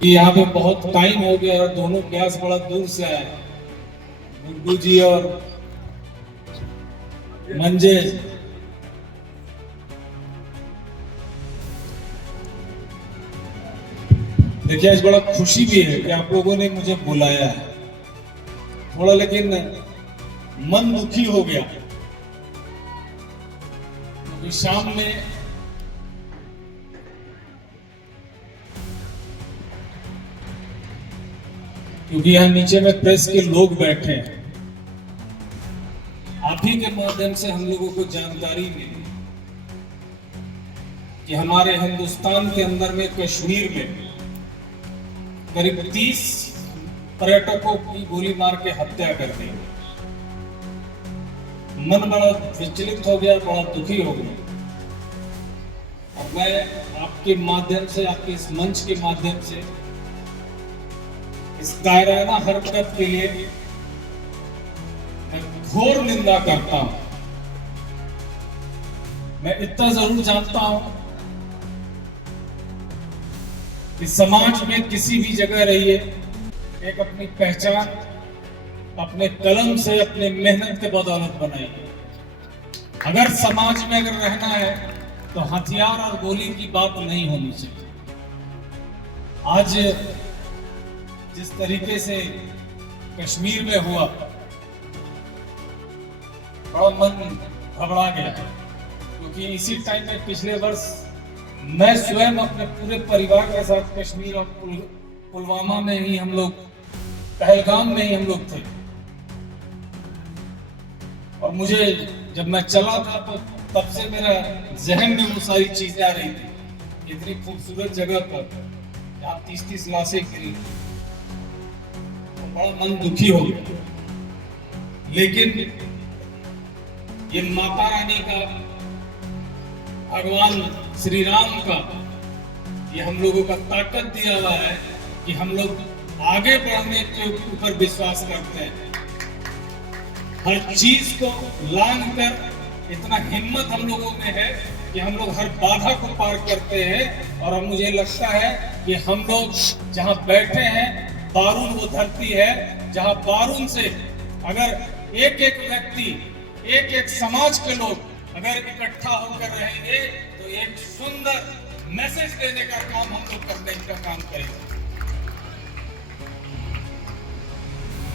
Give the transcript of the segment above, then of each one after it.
कि यहाँ पे बहुत टाइम हो गया और दोनों क्लास बड़ा दूर से आए, गुड्डू जी और मंजे। देखिए आज बड़ा खुशी भी है कि आप लोगों ने मुझे बुलाया है, थोड़ा लेकिन मन दुखी हो गया क्योंकि शाम में यहाँ नीचे में प्रेस के लोग बैठे हैं, आप ही के माध्यम से हम लोगों को जानकारी मिली कि हमारे हिंदुस्तान के अंदर में कश्मीर में करीब 30 पर्यटकों की गोली मार के हत्या कर दी। मन बड़ा विचलित हो गया, बड़ा दुखी हो गया। और मैं आपके माध्यम से, आपके इस मंच के माध्यम से इस कायराना हरकत के लिए मैं घोर निंदा करता हूं। मैं इतना जरूर जानता हूं कि समाज में किसी भी जगह रहिए, एक अपनी पहचान अपने कलम से, अपने मेहनत के बदौलत बनाइए। अगर समाज में अगर रहना है तो हथियार और गोली की बात नहीं होनी चाहिए। आज जिस तरीके से कश्मीर में हुआ, बड़ा मन घबरा गया, क्योंकि इसी टाइम में पिछले वर्ष मैं स्वयं अपने पूरे परिवार के साथ कश्मीर और पुलवामा में ही हम लोग, पहलगाम में ही हम लोग थे। और मुझे जब मैं चला था तो तब से मेरा जहन में वो सारी चीजें आ रही थी। इतनी खूबसूरत जगह पर जहाँ 30-30 लाशें गिरी, तो बड़ा मन दुखी हो गया। लेकिन ये माता रानी का, भगवान श्री राम का, ये हम लोगों का ताकत दिया हुआ है कि हम लोग आगे बढ़ने के ऊपर विश्वास करते हैं। हर चीज को लांघ कर इतना हिम्मत हम लोगों में है कि हम लोग हर बाधा को पार करते हैं। और अब मुझे लगता है कि हम लोग जहां बैठे हैं, बारून वो धरती है जहां बारून से अगर एक एक व्यक्ति, एक एक समाज के लोग अगर इकट्ठा होकर रहेंगे तो एक सुंदर मैसेज देने का काम हम लोग करने का काम करेंगे।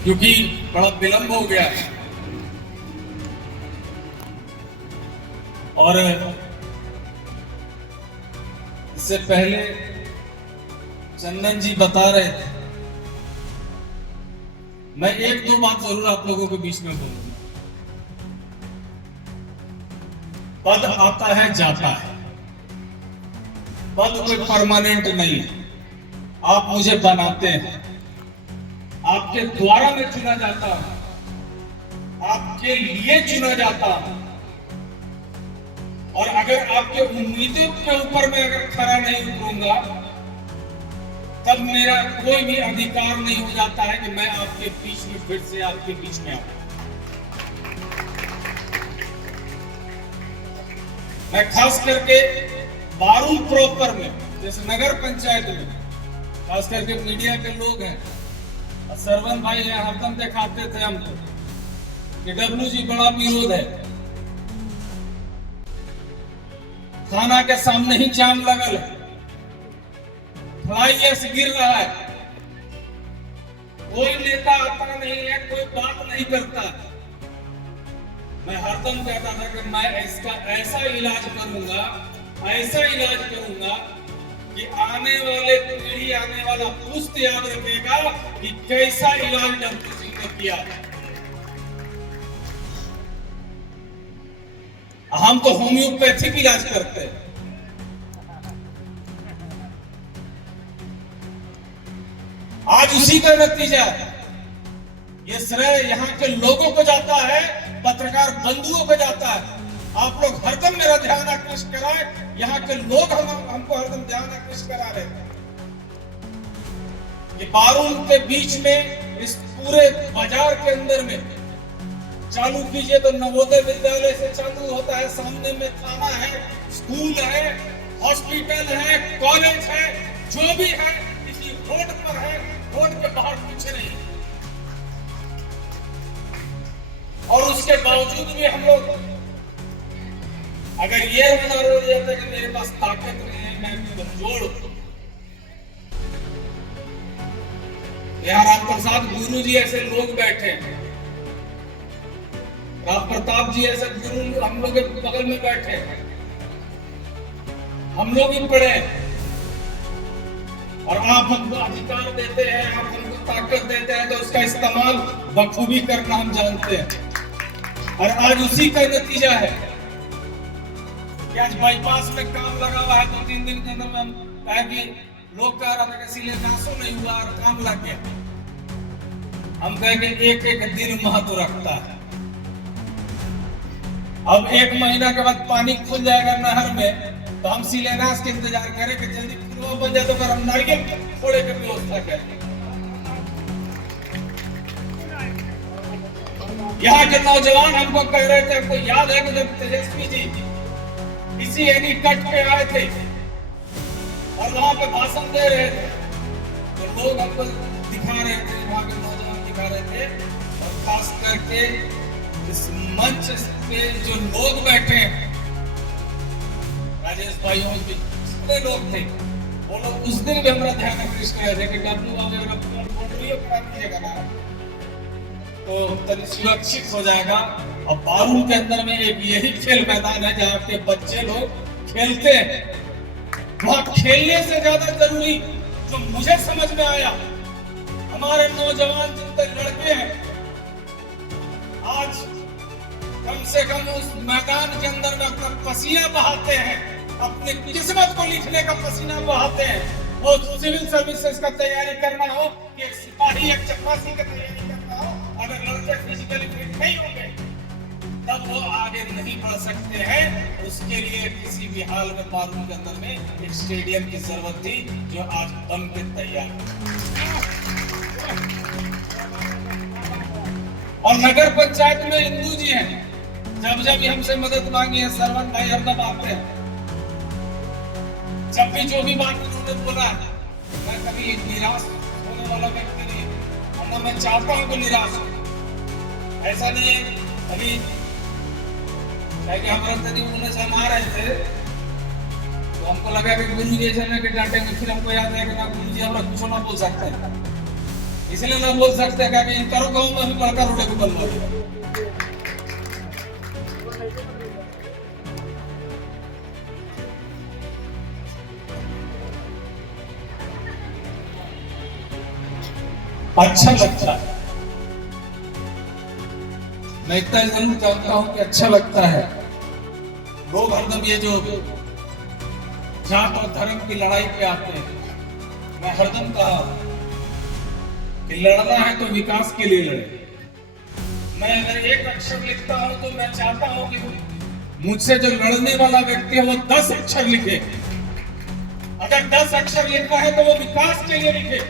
क्योंकि बड़ा विलंब हो गया है और इससे पहले चंदन जी बता रहे थे, मैं एक दो बात जरूर आप लोगों के बीच में बोलूंगा। पद आता है जाता है, पद कोई परमानेंट नहीं है। आप मुझे बनाते हैं, आपके द्वारा मैं चुना जाता हूं, आपके लिए चुना जाता हूं। और अगर आपके उम्मीदों के ऊपर मैं अगर खरा नहीं उतरूंगा, तब मेरा कोई भी अधिकार नहीं हो जाता है कि मैं आपके बीच में फिर से आपके बीच में आऊं। मैं खास करके बारून प्रॉपर में, जैसे नगर पंचायत में, खास करके मीडिया के लोग हैं, सरवन भाई है, हरदम दिखाते थे हमको कि डब्लू जी बड़ा विरोध है, थाना के सामने ही जाम लगल है, फ्लाईएस गिर रहा है, कोई नेता आता नहीं है, कोई बात नहीं करता। मैं हरदम कहता था कि मैं इसका ऐसा इलाज करूंगा, ऐसा इलाज करूंगा कि आने वाले पीढ़ी, आने वाला पुश्त याद रखेगा कि कैसा इलाज डब्ल्यू सिंह ने किया। हम तो होम्योपैथिक इलाज करते हैं। आज उसी का नतीजा है। ये श्रेय यहाँ के लोगों को जाता है, पत्रकार बंधुओं को जाता है। आप लोग हरदम मेरा ध्यान आकृष्ट कराए, यहाँ के लोग हमको हरदम ध्यान आकृष्ट करा रहे हैं कि बारून के बीच में, इस पूरे बाजार के अंदर में चालू कीजिए तो नवोदय विद्यालय से चालू होता है, सामने में थाना है, स्कूल है, हॉस्पिटल है, कॉलेज है, जो भी है, किसी वोट पर है, वोट के बाहर कुछ नहीं। और उसके बावजूद भी हम लोग अगर ये होना हो जाता है कि मेरे पास ताकत नहीं है, मैं कमजोर हूं। यहाँ राम प्रसाद गुरु जी ऐसे लोग बैठे हैं, राम प्रताप जी ऐसे गुरु हम लोग के बगल में बैठे हैं, हम लोग ही पढ़े और आप हमको अधिकार देते हैं, आप हमको ताकत देते हैं, तो उसका इस्तेमाल बखूबी करना हम जानते हैं। और आज उसी का नतीजा है कि आज बाईपास में काम लगा हुआ है, 2-3 दिन के अंदर में हम कहा कि लोग कह रहा था कि शिलान्यासों नहीं हुआ और काम लग गया। हम कहेंगे एक एक दिन महत्व रखता है। अब 1 महीना के बाद पानी खुल जाएगा नहर में, तो हम शिलान्यास के इंतजार करें कि जल्दी पुलवा बन जाए, तो फिर हम नारियल फोड़े की व्यवस्था करें। यहाँ के नौजवान हमको कह रहे थे, आपको याद है कि जब तेजस्वी जी इसी एनी कट पे आए थे और वहां पे भाषण दे रहे थे, तो लोग हमको दिखा रहे थे, वहां के नौजवान दिखा रहे थे, और खास करके इस मंच पे जो लोग बैठे हैं, राजेश भाई और भी कितने लोग थे, वो लोग उस दिन भी हमारा ध्यान आकृष्ट कर रहे थे कि डब्ल्यू अगर बाउंड्री करा दीजिएगा ना तो तनी सुरक्षित हो जाएगा। और बारू के अंदर में एक यही खेल मैदान है जहाँ के बच्चे लोग खेलते हैं। वहाँ खेलने से ज्यादा जरूरी जो मुझे समझ में आया, हमारे नौजवान जितने लड़के हैं आज कम से कम उस मैदान के अंदर में अपना पसीना बहाते हैं, अपनी किस्मत को लिखने का पसीना बहाते हैं। वो सिविल सर्विसेज का तैयारी करना हो कि एक सिपाही, एक चपरासी का तैयारी करना हो, अगर लड़के फिजिकली फिट नहीं होंगे तब वो आगे नहीं बढ़ सकते हैं। उसके लिए किसी भी हाल में बारू के अंदर में एक स्टेडियम की जरूरत थी, जो आज बन के तैयार। और नगर पंचायत में इंदू जी हैं, जब जब हमसे मदद मांगी है, सरवन भाई हरदम आते हैं, जब भी जो भी बात उन्होंने बोला है, मैं कभी निराश होने वाला व्यक्ति नहीं, और ना मैं चाहता हूं कि निराश हो। ऐसा नहीं है अभी हमारे उन्होंने से हम आ रहे थे, तो हमको लगा कि गुरु जी ऐसा ना कि डांटेंगे, फिर हमको याद है कि ना गुरु जी हमारा कुछ ना बोल सकते हैं, इसलिए ना बोल सकते हैं कि इन करो गाँव में भी बड़का रोडे को बनवा दिया। अच्छा लगता है, मैं इतना जरूर जानता हूं कि अच्छा लगता है। लोग हरदम ये जो जात और धर्म की लड़ाई पे आते हैं, मैं हरदम कहा कि लड़ना है तो विकास के लिए लड़े। मैं अगर एक अक्षर लिखता हूं तो मैं चाहता हूं कि मुझसे जो लड़ने वाला व्यक्ति है वो 10 अक्षर लिखे। अगर 10 अक्षर लिखना है तो वो विकास के लिए लिखे।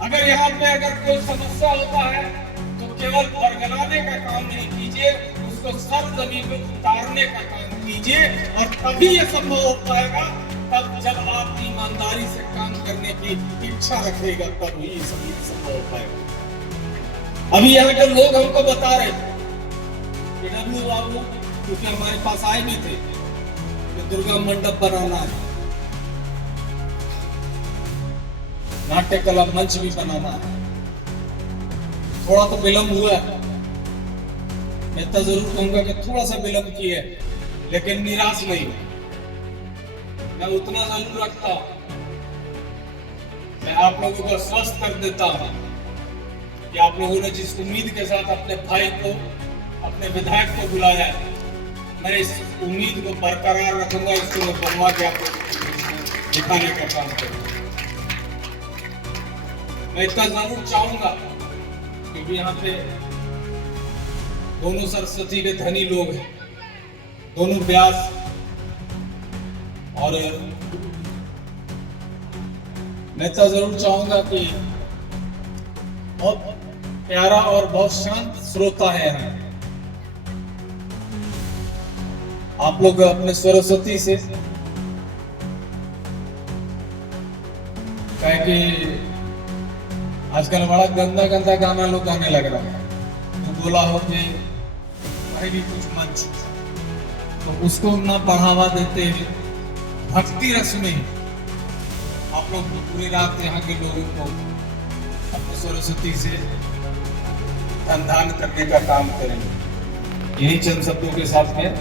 अगर यहाँ पे अगर कोई समस्या होता है तो केवल बरगलाने का काम नहीं कीजिए, उसको सर जमीन में उतारने का काम कीजिए, और तभी ये संभव हो पाएगा तब जब आप ईमानदारी से काम करने की इच्छा रखेगा, तब ही सभी संभव हो पाएगा। अभी यहाँ के लोग हमको बता रहे कि डब्ल्यू बाबू, क्योंकि हमारे पास आए भी थे कि दुर्गा मंडप बनाना है, नाट्य कला मंच भी बनाना है। थोड़ा तो विलंब हुआ है, मैं तो जरूर कहूंगा कि थोड़ा सा विलंब किया, लेकिन निराश नहीं। मैं उतना जरूर रखता हूं, मैं आप लोगों को स्वस्थ कर देता हूं कि आप लोगों ने जिस उम्मीद के साथ अपने भाई को, अपने विधायक को बुलाया है, मैं इस उम्मीद को बरकरार रखूंगा, इसको मैं बनवा के आपको दिखाने का काम करूंगा। मैं इतना जरूर चाहूंगा, क्योंकि यहाँ पे दोनों सरस्वती के धनी लोग हैं, दोनों व्यास, और मैं तो जरूर चाहूंगा कि बहुत प्यारा और बहुत शांत श्रोता है यहाँ। आप लोग अपने सरस्वती से क्या है कि आजकल बड़ा गंदा गंदा गाना लोग गाने लग रहा है, तो बोला हो कि कहीं भी कुछ मंच, तो उसको ना बढ़ावा देते हुए भक्ति रस में आप लोग पूरी रात यहाँ के लोगों को अपने सरस्वती से ध्यान करने का काम करेंगे। यही चंद शब्दों के साथ में